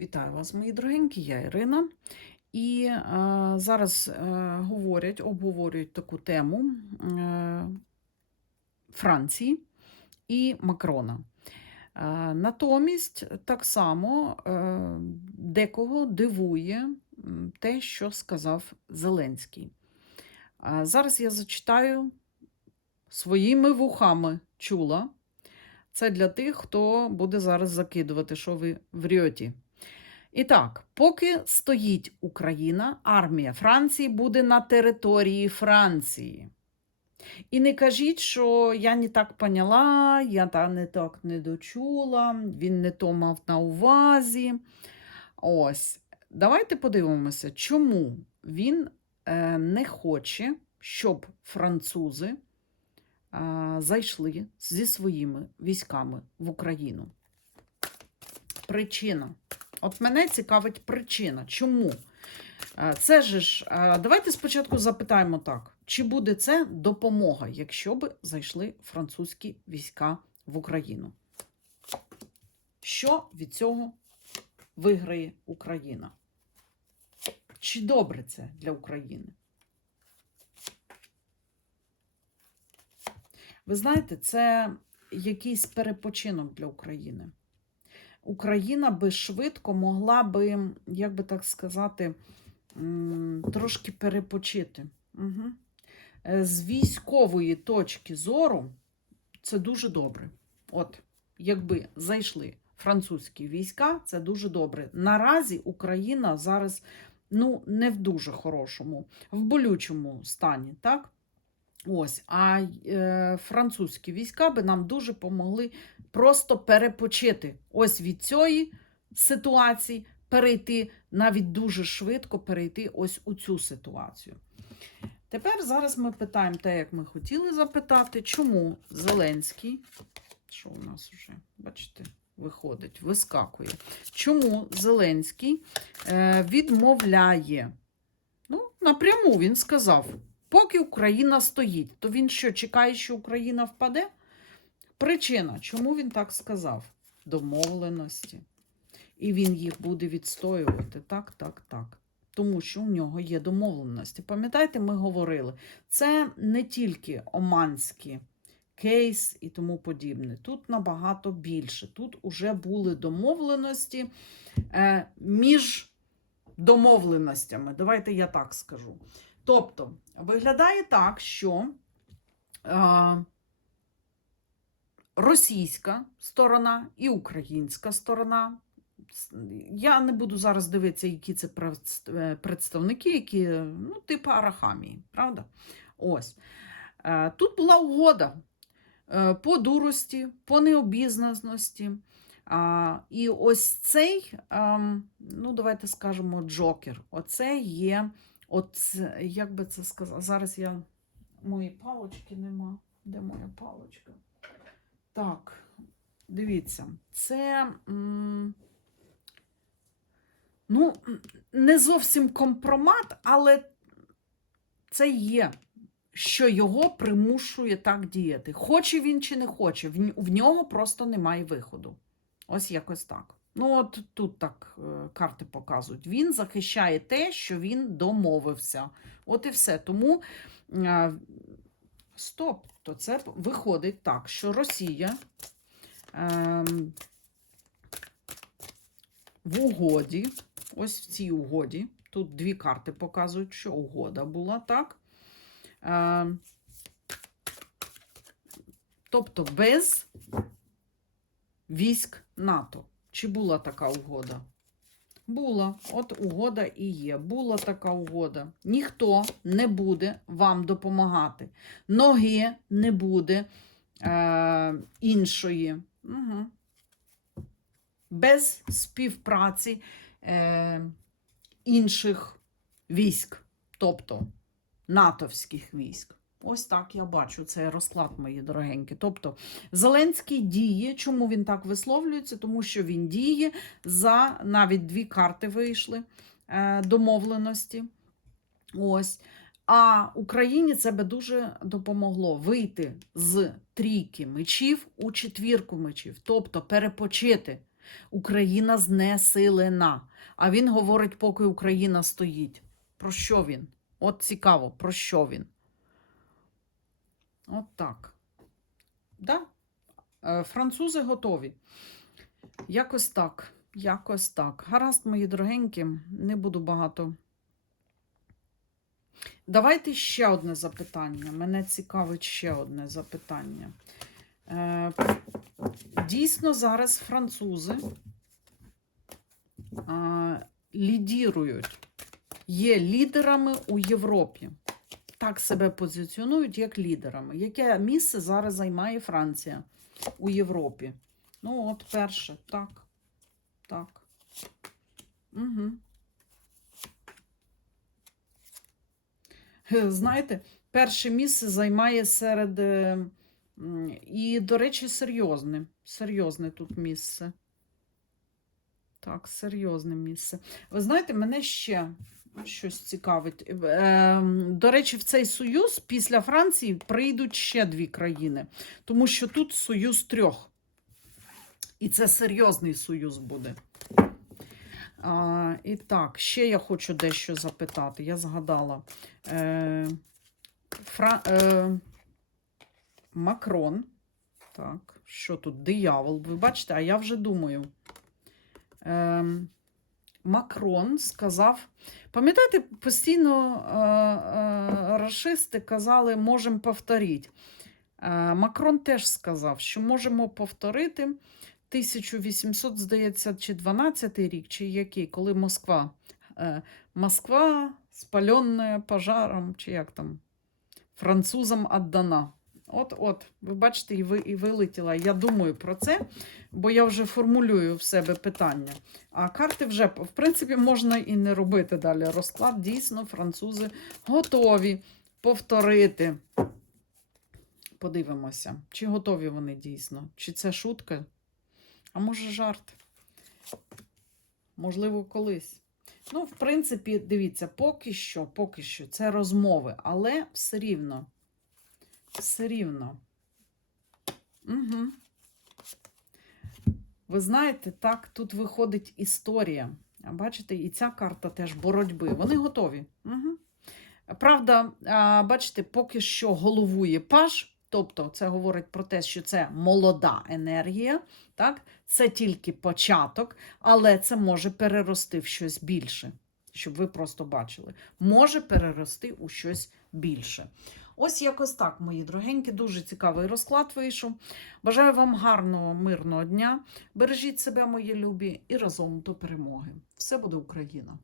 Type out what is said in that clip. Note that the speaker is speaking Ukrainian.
Вітаю вас, мої дорогенькі, я Ірина. І е, зараз е, говорять, обговорюють таку тему е, Франції і Макрона. Е, натомість так само е, декого дивує те, що сказав Зеленський. Е, зараз я зачитаю своїми вухами чула. Це для тих, хто буде зараз закидувати, що ви врьоті. І так, поки стоїть Україна, армія Франції буде на території Франції. І не кажіть, що я не так поняла, я та не так не дочула, він не то мав на увазі. Ось, давайте подивимося, чому він е, не хоче, щоб французи е, зайшли зі своїми військами в Україну. Причина. От мене цікавить причина. Чому? Е, Це ж, е, давайте спочатку запитаємо так: чи буде це допомога, якщо б зайшли французькі війська в Україну? Що від цього виграє Україна? Чи добре це для України? Ви знаєте, це якийсь перепочинок для України. Україна би швидко могла би, як би так сказати, трошки перепочити. Угу. З військової точки зору це дуже добре. От, якби зайшли французькі війська, це дуже добре. Наразі Україна зараз ну, не в дуже хорошому, в болючому стані, так? Ось, а е, французькі війська би нам дуже помогли просто перепочити ось від цієї ситуації, перейти навіть дуже швидко перейти ось у цю ситуацію. Тепер зараз ми питаємо те, як ми хотіли запитати, чому Зеленський, що у нас вже, бачите, виходить, вискакує. Чому Зеленський е, відмовляє? Ну, напряму він сказав. Поки Україна стоїть, то він що, чекає, що Україна впаде? Причина, чому він так сказав? Домовленості. І він їх буде відстоювати. Так, так, так. Тому що у нього є домовленості. Пам'ятаєте, ми говорили, це не тільки оманські кейс і тому подібне. Тут набагато більше. Тут уже були домовленості е, між домовленостями. Давайте я так скажу. Тобто, виглядає так, що е, російська сторона і українська сторона. Я не буду зараз дивитися, які це е, представники, які, ну, типу Арахамії, правда? Ось. Е, Тут була угода е, по дурості, по необізнаності. А, І ось цей, ем, ну, давайте скажемо, джокер. Оце є. От, як би це сказати, зараз я моєї палочки нема. Де моя палочка? Так, дивіться, це ну, не зовсім компромат, але це є, що його примушує так діяти. Хоче він чи не хоче, в нього просто немає виходу. Ось якось так. Ну, от тут так е, карти показують. Він захищає те, що він домовився. От і все. Тому е, стоп, то це виходить так, що Росія ем, в угоді, ось в цій угоді, тут дві карти показують, що угода була, так? Ем, тобто без військ НАТО. Чи була така угода? Була. От угода і є. Була така угода. Ніхто не буде вам допомагати. Ноги не буде е, іншої. Угу. Без співпраці е, інших військ, тобто натовських військ. Ось так я бачу цей розклад, мої дорогенькі. Тобто Зеленський діє. Чому він так висловлюється? Тому що він діє за навіть дві карти вийшли е, домовленості. Ось. А Україні це би дуже допомогло вийти з трійки мечів у четвірку мечів, тобто перепочити. Україна знесилена. А він говорить, поки Україна стоїть. Про що він? От цікаво, про що він? От так. Да? Е, Французи готові. Якось так. Якось так. Гаразд, мої дорогенькі, не буду багато. Давайте ще одне запитання. Мене цікавить ще одне запитання. Е, дійсно, зараз французи лідірують, є лідерами у Європі. Так себе позиціонують як лідерами. Яке місце зараз займає Франція у Європі? Ну, от перше, так. Так. Угу. Знаєте, перше місце займає серед. е, І, до речі, серйозне. Серйозне тут місце. Так, серйозне місце. Ви знаєте, мене ще щось цікавить. Е, До речі, в цей союз після Франції прийдуть ще дві країни, тому що тут союз трьох. І це серйозний союз буде. А, і так, ще я хочу дещо запитати. Я згадала. Е, Фра, е, Макрон. Так, що тут? Диявол. Ви бачите, а я вже думаю. Е, Макрон сказав. Пам'ятаєте, постійно е, е, рашисти казали, можемо повторити. Е, Макрон теж сказав, що можемо повторити 1800, здається, чи 12 рік, чи який, коли Москва. Е, Москва спаленная пожаром, чи як там, французам віддана. От, от, ви бачите, і ви і вилетіла. Я думаю про це, бо я вже формулюю в себе питання. А карти вже, в принципі, можна і не робити далі. Розклад дійсно французи готові повторити. Подивимося, чи готові вони дійсно, чи це шутка, а може жарт. Можливо, колись. Ну, в принципі, дивіться, поки що, поки що це розмови, але все рівно. Все рівно. Угу. Ви знаєте, так, тут виходить історія. Бачите, і ця карта теж боротьби. Вони готові. Угу. Правда, бачите, поки що головує паж, тобто це говорить про те, що це молода енергія, так? це тільки початок, але це може перерости в щось більше, щоб ви просто бачили. Може перерости у щось більше. Ось якось так, мої дорогенькі, дуже цікавий розклад вийшов. Бажаю вам гарного, мирного дня. Бережіть себе, мої любі, і разом до перемоги. Все буде Україна!